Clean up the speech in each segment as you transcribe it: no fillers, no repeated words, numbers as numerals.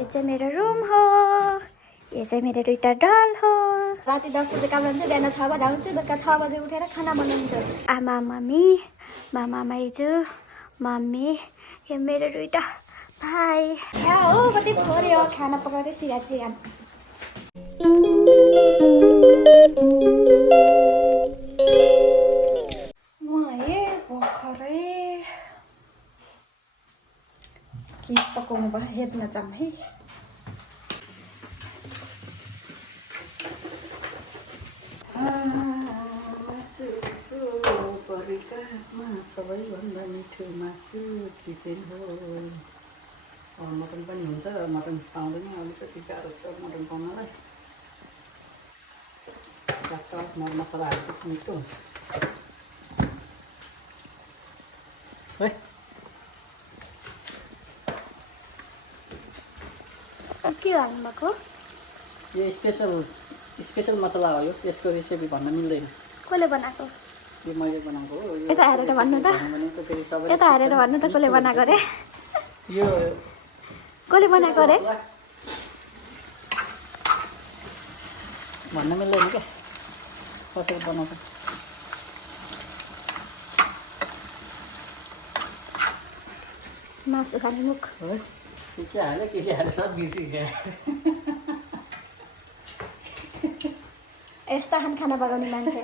यो चाहिँ मेरो रुम हो। यो चाहिँ मेरो दुईटा डल हो। राति 10 बजे काम जान्छु, बिहान 6 बजे आउँछु, बेलुका 6 बजे उठेर खाना बनाउँछु। आमा मम्मी, मामा माइजू, मम्मी, यो मेरो दुईटा भाइ। यहाँ हो कति थोरै हो खाना पकाउँदै सिकाएको यहाँ। भर्खरै के पकाउनु भयो हेर्न जाऊँ है। सबैभन्दा मिठो मासु चिकन हो। मटन पनि हुन्छ, मटन पाउँदैन, अलिकति गाह्रो छ मटन पाउनलाई। टक्क मरमसला हालेपछि मिठो हुन्छ है। के हाल्नु भएको? यो स्पेसल मसला हो। यो यसको रेसिपी भन्न मिल्दैन। कसले बनाएको? यो मैले बनाएको हो। यता हेरेर भन्नु त। यता हेरेर भन्नु त कसले बनाएको रे? यो कसले बनाएको रे? भन्न मिल्दैन क्या कसरी बनाएको। मासु खाने मुख है के हाल्यो सब बिर्सिगयो। यस्ता खाना पकाउने मान्छे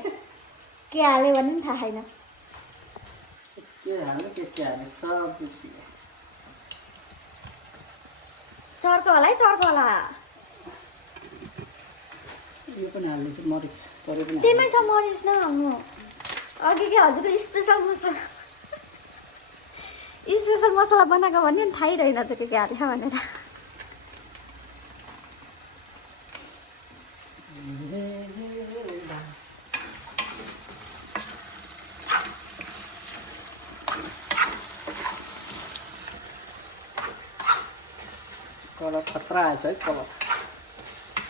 के हाल्यो भने पनि थाहा छैन। के हाल्यो सब बिर्सिगयो। चर्को होला है, चर्को होला। यो पनि हाल्दैछु मरिच, तरै पनि त्यहीमै छ मरिच नहाल्नु। अघि के हजुरले स्पेसल मसला बनाएको भन्यो नि थाहै रहेनछ के हाल्यो भनेर। कलर खतरा आएछ है।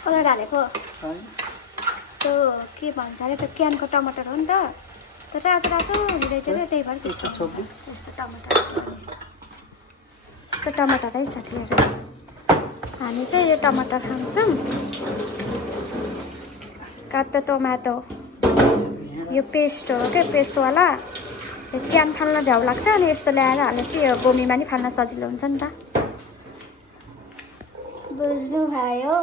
कलर हालेको त्यो के भन्छ अरे त्यो क्यानको टमाटर हो नि त। त्यो रातो रातो हुँदैछ क्या, त्यही भएर त्यस्तो टमाटर है साथीहरू। हामी चाहिँ यो टमाटर खान्छौँ। काँचो टमाटो यो पेस्ट हो क्या, पेस्टवाला। क्यान फाल्न झ्याउ लाग्छ अनि यस्तो ल्याएर हालेपछि यो बोमीमा नि फाल्न सजिलो हुन्छ नि त। बुझ्नुभयो?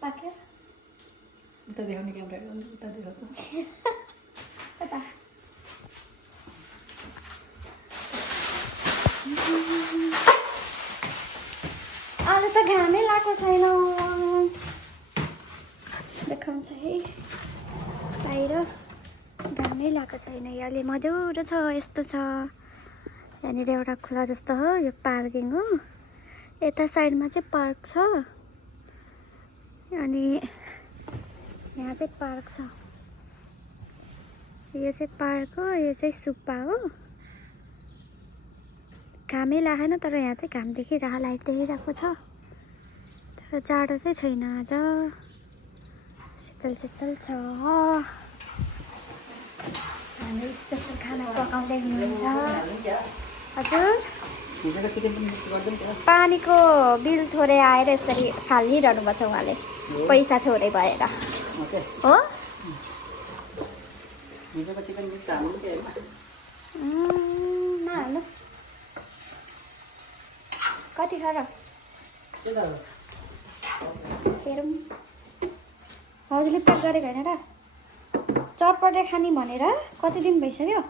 पाक्यो? उता देखाउने क्यामेरा उता देखाएको। आज त घामै लगाएको छैन। देखाउँछ है बाहिर घामै लगाएको छैन। यसले मधुरो छ, यस्तो छ। यहाँनिर एउटा खुला जस्तो हो, यो पार्किङ हो। यता साइडमा चाहिँ पार्क छ अनि यहाँ चाहिँ पार्क छ। यो चाहिँ पार्क हो, यो चाहिँ सुब्बा हो। घामै लागेन तर यहाँ चाहिँ घाम देखिरहेको, लाइट देखिरहेको छ। तर जाडो चाहिँ छैन आज, शीतल शीतल छ। हामी स्पेसल खाना पकाउँदै हुनुहुन्छ। हजुर पानीको बिल थोरै आएर यसरी फालिरहनु भएको छ उहाँले, पैसा थोरै भएर हो। नहाल्नु कति खर हेरौँ। हजुरले प्याक गरेको होइन र? चटपटे खाने भनेर कति दिन भइसक्यो।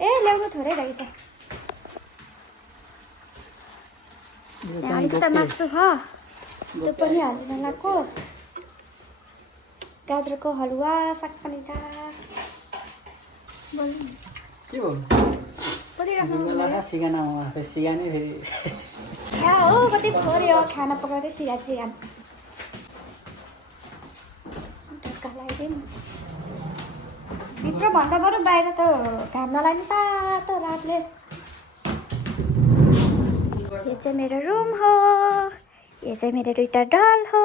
ए ल्याउनु थोरै रहेछ। अलिकति मासु छ त्यो पनि हालिदिन लाग्यो। गाजरको हलुवा, साग पनि छ। यहाँ हो कति थोरै हो खाना पकाउँदै सिकाएको थिएँ यहाँ। ढक्का लगाइदिउँ भित्रभन्दा बरु बाहिर त घाम नलाग्ने तातो रातले। यो चाहिँ मेरो रुम हो। यो चाहिँ मेरो दुईटा डल हो।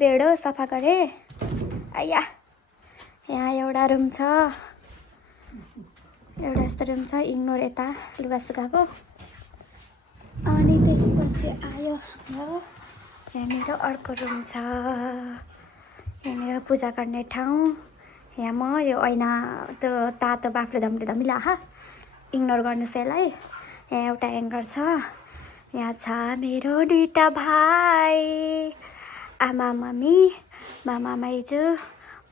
बेडो सफा गरेँ। आया यहाँ एउटा रुम छ। एउटा यस्तो रुम छ, इग्नोर यता लुगा सुकाएको। अनि त्यसपछि आयो हाम्रो यहाँ मेरो अर्को रुम छ। यहाँ मेरो पूजा गर्ने ठाउँ। यहाँ म यो ऐना त्यो तातो बाफ्ले धमिलो आहा इग्नोर गर्नुहोस् यसलाई। यहाँ एउटा एङ्गर छ। यहाँ छ मेरो दुईटा भाइ, आमा मम्मी, मामा माइजू,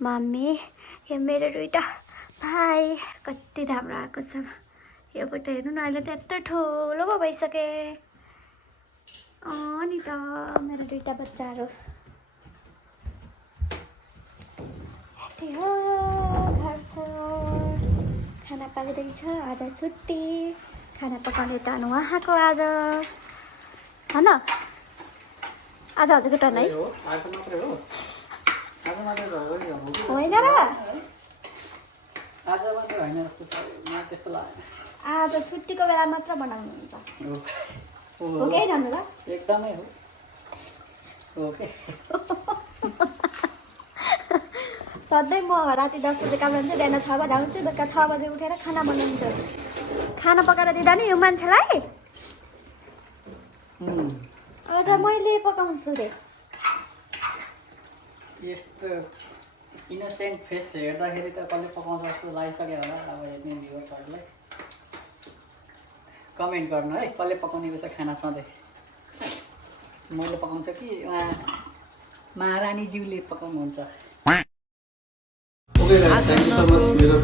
मम्मी। यो मेरो दुईटा भाइ कति राम्रो आएको छ। यो फोटो हेर्नु न, अहिले त यत्रो ठुलो पो भइसके। नि त मेरो दुईटा बच्चाहरू। यति हो घरसर। खाना पाक्दैछ, आज छुट्टी। खाना पकाउने टर्न उहाँको आज, होइन? आज हजुरको टर्न है? होइन र? आज छुट्टीको बेला मात्र बनाउनुहुन्छ हो कि राम्रो ल? एकदमै हो। ओके। सधैँ म राति 10 बजे काम जान्छु, बिहान 6 बजे आउँछु, बेलुका 6 बजे उठेर खाना बनाउँछु। खाना पकाएर दिँदा नि यो मान्छेलाई आज मैले पकाउँछु रे। यस्तो इनोसेन्ट फेस हेर्दाखेरि त कसले पकाउँछ जस्तो लागिसक्यो होला। अब हेर्ने भ्युअर्सहरूलाई कमेन्ट गर्नु है, कसले पकाउने रहेछ खाना सधैँ। मैले पकाउँछु कि उहाँ महारानीज्यूले पकाउनुहुन्छ।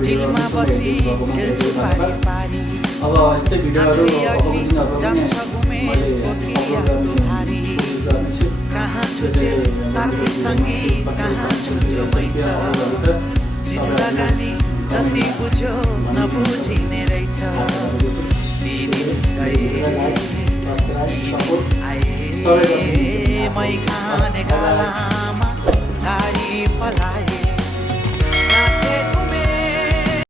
दिलमा बसी हेर्छु पारी पारी अब यस्तै भिडियोहरू जान्छ उमेर पोखियाको भारी कहाँ छुट्यो साथी सङ्गी कहाँ छुट्यो मैसा जिन्दगानी जति बुझ्यो नबुझिने रहेछ दिदी गए आए मै खाने गालामा